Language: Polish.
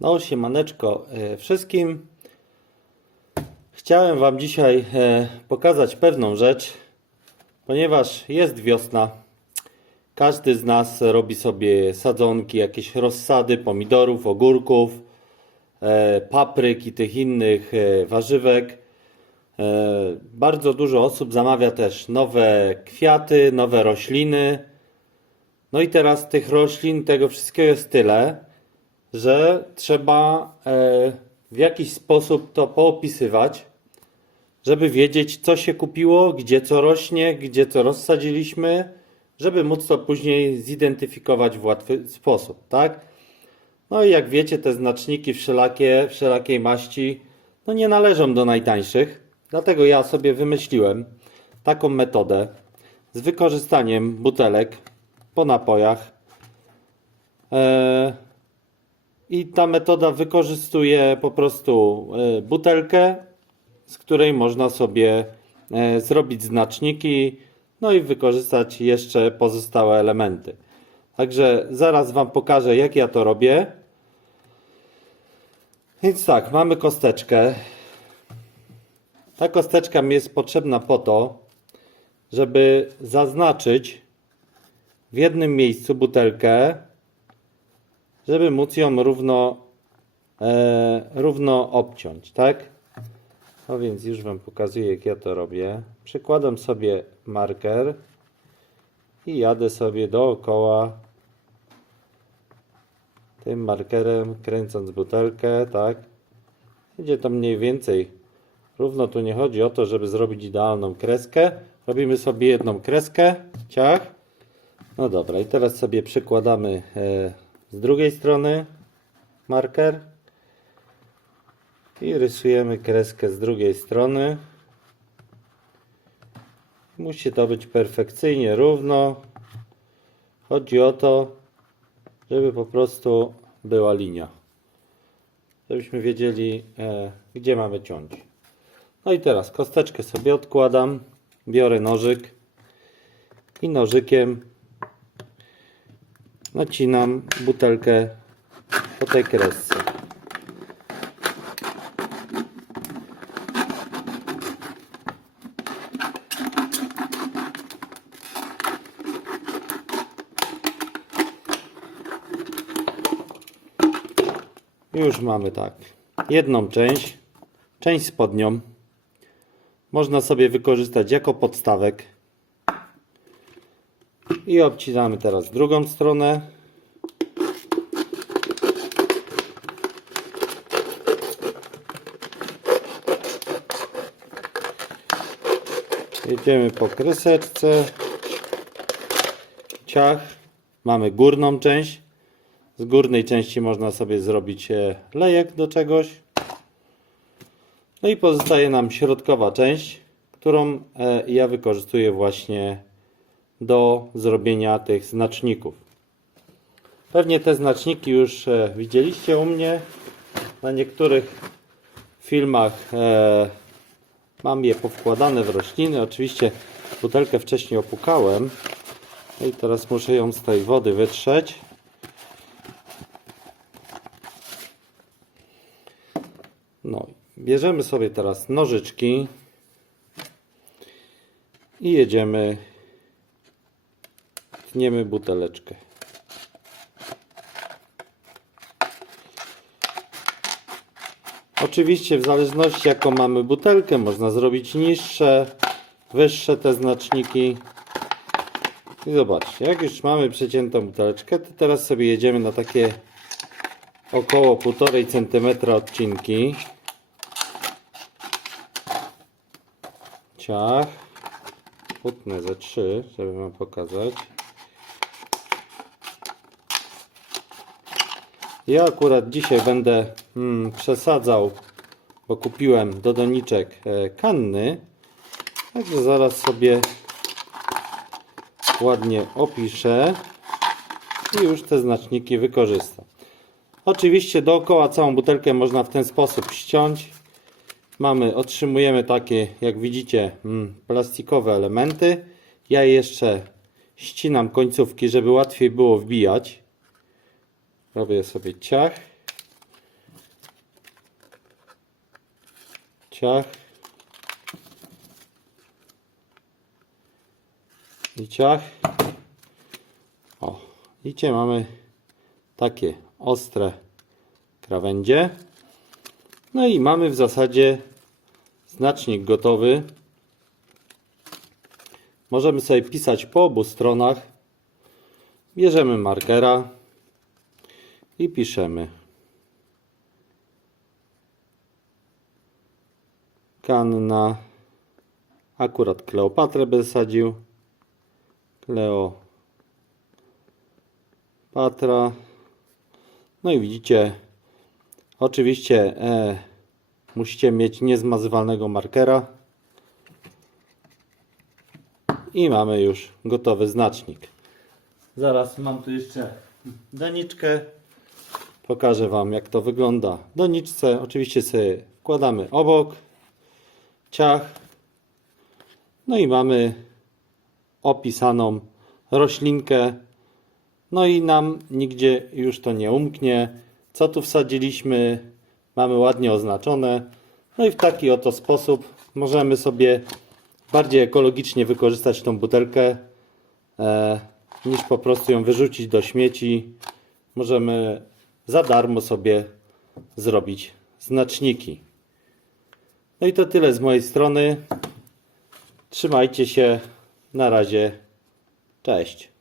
No, siemaneczko e, wszystkim. Chciałem Wam dzisiaj e, pokazać pewną rzecz, ponieważ jest wiosna. Każdy z nas robi sobie sadzonki, jakieś rozsady pomidorów, ogórków, e, papryk i tych innych warzywek. Bardzo dużo osób zamawia też nowe kwiaty, nowe rośliny. No i teraz tych roślin, tego wszystkiego jest tyle, że trzeba e, w jakiś sposób to poopisywać, żeby wiedzieć, co się kupiło, gdzie co rośnie, gdzie co rozsadziliśmy, żeby móc to później zidentyfikować w łatwy sposób, tak? No i jak wiecie, te znaczniki wszelakie, wszelakiej maści, no nie należą do najtańszych, dlatego ja sobie wymyśliłem taką metodę z wykorzystaniem butelek po napojach. Eee, i ta metoda wykorzystuje po prostu e, butelkę, z której można sobie e, zrobić znaczniki, no i wykorzystać jeszcze pozostałe elementy. Także zaraz Wam pokażę, jak ja to robię. Więc tak, mamy kosteczkę. Ta kosteczka mi jest potrzebna po to, żeby zaznaczyć w jednym miejscu butelkę, żeby móc ją równo, e, równo obciąć, tak? No więc już Wam pokazuję, jak ja to robię. Przykładam sobie marker i jadę sobie dookoła tym markerem, kręcąc butelkę, tak? Idzie to mniej więcej równo. Tu nie chodzi o to, żeby zrobić idealną kreskę. Robimy sobie jedną kreskę, ciach. No dobra, i teraz sobie przykładamy e, z drugiej strony marker i rysujemy kreskę z drugiej strony. Musi to być perfekcyjnie równo. Chodzi o to, żeby po prostu była linia. Żebyśmy wiedzieli, e, gdzie mamy ciąć. No i teraz kosteczkę sobie odkładam. Biorę nożyk i nożykiem nacinam butelkę po tej kresce. Już mamy tak. Jedną część, część spodnią można sobie wykorzystać jako podstawek. I obcinamy teraz drugą stronę. Jedziemy po kreseczce. Ciach. Mamy górną część. Z górnej części można sobie zrobić e, lejek do czegoś. No i pozostaje nam środkowa część, którą e, ja wykorzystuję właśnie do zrobienia tych znaczników. Pewnie te znaczniki już e, widzieliście u mnie. Na niektórych filmach e, mam je powkładane w rośliny. Oczywiście butelkę wcześniej opukałem. No i teraz muszę ją z tej wody wytrzeć. No, bierzemy sobie teraz nożyczki i jedziemy tniemy buteleczkę. Oczywiście w zależności jaką mamy butelkę można zrobić niższe, wyższe te znaczniki. I zobaczcie, jak już mamy przeciętą buteleczkę, to teraz sobie jedziemy na takie około 1,5 cm odcinki. Ciach. Utnę ze 3, żeby wam pokazać. Ja akurat dzisiaj będę mm, przesadzał, bo kupiłem do doniczek e, kanny. Także zaraz sobie ładnie opiszę i już te znaczniki wykorzystam. Oczywiście dookoła całą butelkę można w ten sposób ściąć. Mamy, otrzymujemy takie, jak widzicie, mm, plastikowe elementy. Ja jeszcze ścinam końcówki, żeby łatwiej było wbijać robię sobie ciach, ciach i ciach. O, idzie mamy takie ostre krawędzie. No i mamy w zasadzie znacznik gotowy. Możemy sobie pisać po obu stronach. Bierzemy markera i piszemy. Kanna. Akurat Kleopatrę by zasadził. Kleopatra. No i widzicie, oczywiście e, musicie mieć niezmazywalnego markera. I mamy już gotowy znacznik. Zaraz mam tu jeszcze doniczkę. Pokażę Wam jak to wygląda. Doniczce oczywiście sobie wkładamy obok. Ciach. No i mamy opisaną roślinkę. No i nam nigdzie już to nie umknie. Co tu wsadziliśmy, mamy ładnie oznaczone. No i w taki oto sposób możemy sobie bardziej ekologicznie wykorzystać tą butelkę e, niż po prostu ją wyrzucić do śmieci. Możemy za darmo sobie zrobić znaczniki. No i to tyle z mojej strony. Trzymajcie się. Na razie. Cześć.